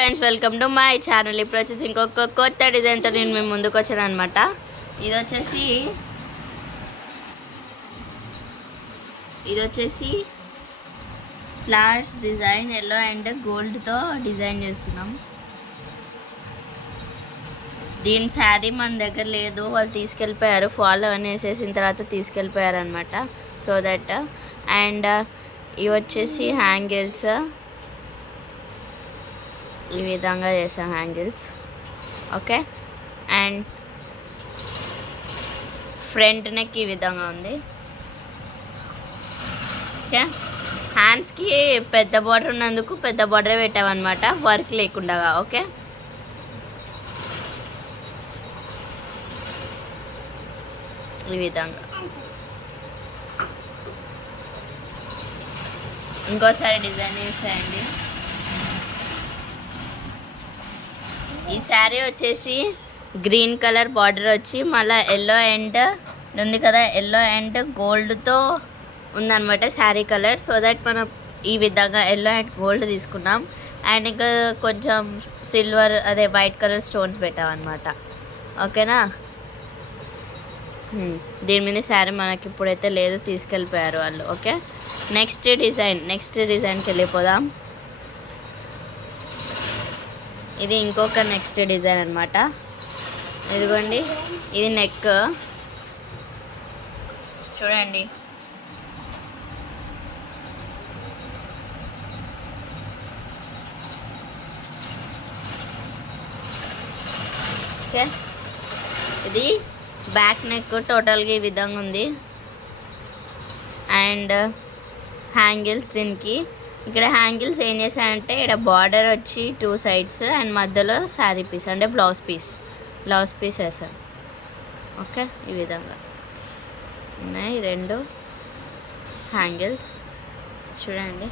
Friends, welcome to my channel. ఇప్పుడు వచ్చేసి ఇంకొక కొత్త డిజైన్తో నేను మేము ముందుకు వచ్చాను అనమాట. ఇది వచ్చేసి ఫ్లవర్స్ డిజైన్ ఎల్లో అండ్ గోల్డ్తో డిజైన్ చేస్తున్నాం. దీని శారీ మన దగ్గర లేదు, వాళ్ళు తీసుకెళ్ళిపోయారు. ఫాల్ అవన్నీ వేసేసిన తర్వాత తీసుకెళ్ళిపోయారు అనమాట. సో దట్ అండ్ ఇవి వచ్చేసి హ్యాంగిల్స్, ఈ విధంగా చేసాం హ్యాంగిల్స్. ఓకే, అండ్ ఫ్రంట్ నెక్ ఈ విధంగా ఉంది. ఓకే, హ్యాండ్స్కి పెద్ద బార్డర్ ఉన్నందుకు పెద్ద బార్డరే పెట్టామన్నమాట, వర్క్ లేకుండా. ఓకే, ఈ విధంగా. ఇంకోసారి డిజైన్ చేసేయండి. ఈ శారీ వచ్చేసి గ్రీన్ కలర్ బార్డర్ వచ్చి మళ్ళీ ఎల్లో అండ్ ఉంది కదా, ఎల్లో అండ్ గోల్డ్తో ఉందన్నమాట శారీ కలర్. సో దట్ మనం ఈ విధంగా ఎల్లో అండ్ గోల్డ్ తీసుకున్నాం. అండ్ ఇంకా కొంచెం సిల్వర్ అదే వైట్ కలర్ స్టోన్స్ పెట్టామన్నమాట. ఓకేనా, దీని మీద శారీ మనకి ఇప్పుడైతే లేదు, తీసుకెళ్ళిపోయారు వాళ్ళు. ఓకే, నెక్స్ట్ డిజైన్కి వెళ్ళిపోదాం. ఇది ఇంకొక నెక్స్ట్ డిజైన్ అనమాట. ఇదిగోండి, ఇది నెక్ చూడండి. ఓకే, ఇది బ్యాక్ నెక్ టోటల్గా ఈ విధంగా ఉంది. అండ్ హ్యాంగిల్స్, దీనికి ఇక్కడ హ్యాంగిల్స్ ఏం చేశానంటే ఇక్కడ బార్డర్ వచ్చి 2 sides అండ్ మధ్యలో శారీ పీస్ అంటే బ్లౌజ్ పీస్ వేసాను. ఓకే, ఈ విధంగా ఉన్నాయి 2 హ్యాంగిల్స్ చూడండి.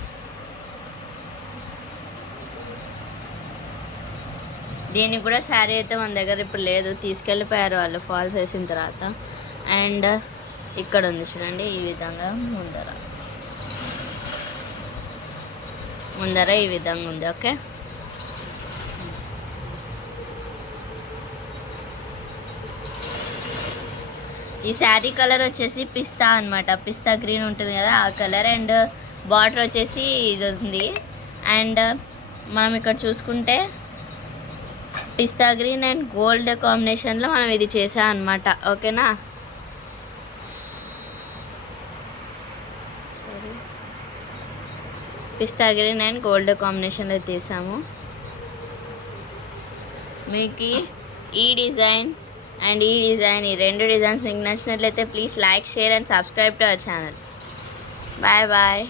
దీనికి కూడా శారీ అయితే మన దగ్గర ఇప్పుడు లేదు, తీసుకెళ్ళిపోయారు వాళ్ళు ఫాల్స్ వేసిన తర్వాత. అండ్ ఇక్కడ ఉంది చూడండి, ఈ విధంగా ముందర ఈ విధంగా ఉంది. ఓకే, ఈ శారీ కలర్ వచ్చేసి పిస్తా అనమాట, పిస్తా గ్రీన్ ఉంటుంది కదా ఆ కలర్. అండ్ బార్డర్ వచ్చేసి ఇది ఉంది. అండ్ మనం ఇక్కడ చూసుకుంటే పిస్తా గ్రీన్ అండ్ గోల్డ్ కాంబినేషన్లో మనం ఇది చేసాం అనమాట. ఓకేనా, పిస్తా గ్రీన్ అండ్ గోల్డ్ కాంబినేషన్లో తీసాము. మీకు ఈ డిజైన్ అండ్ ఈ 2 డిజైన్స్ మీకు నచ్చినట్లయితే please like, share and subscribe to our channel. Bye bye.